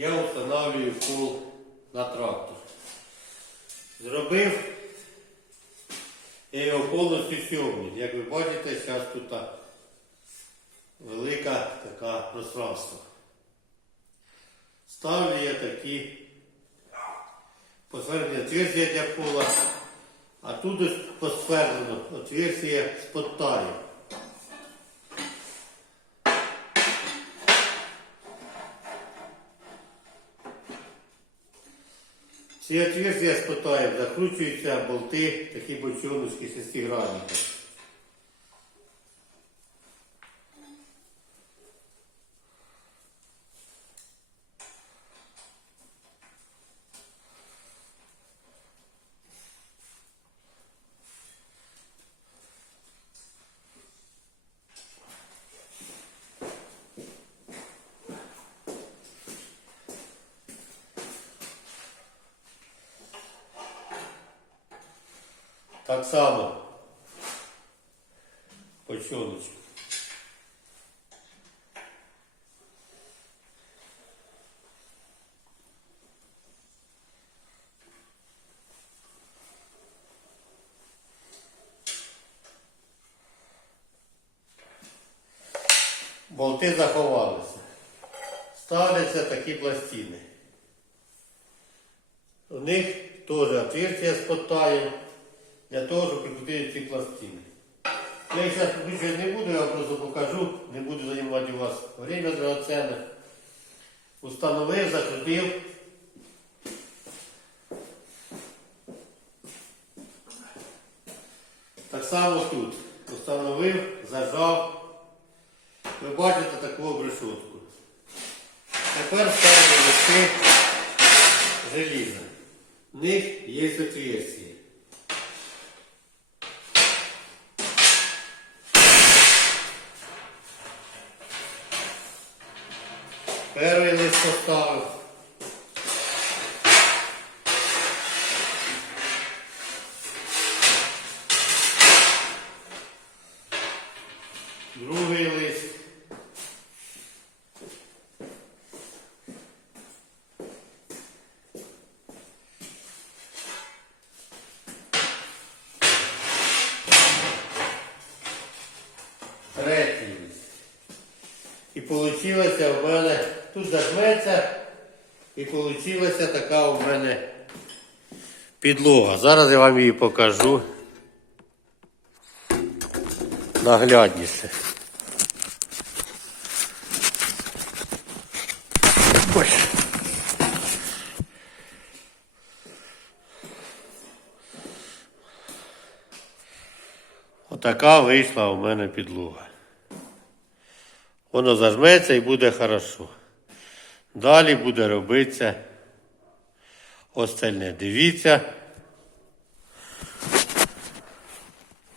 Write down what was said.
я встановлюю пол на трактор. Зробив я його повністю сьомий. Як ви бачите, зараз тут велика така пространство. Ставлю я такі посередині отверстия для пола, а тут ось посвердлено отверстие з подтаю. Ці отверстия з подтаєм закручуються болти, такі бочоночки шестигранники. Так само бочоночки. Болти заховалися. Ставляться такі пластини. У них теж отверстия з для того, щоб прикрутити ці пластини. Я їх зараз підключувати не буду, я вам просто покажу, не буду займати у вас время драгоценне. Установив, закрутив. Так само тут. Установив, зажав. Ви бачите таку обрешетку. Тепер ставимо листи желіза. В них є отверстия. Перший лист поставив. Другий лист. Третій лист. І вийшло в мене, тут зажметься, і вийшла така у мене підлога. Зараз я вам її покажу наглядніше. Ось. Отака вийшла у мене підлога. Воно зажметься і буде хорошо. Далі буде робитися остальне. Дивіться,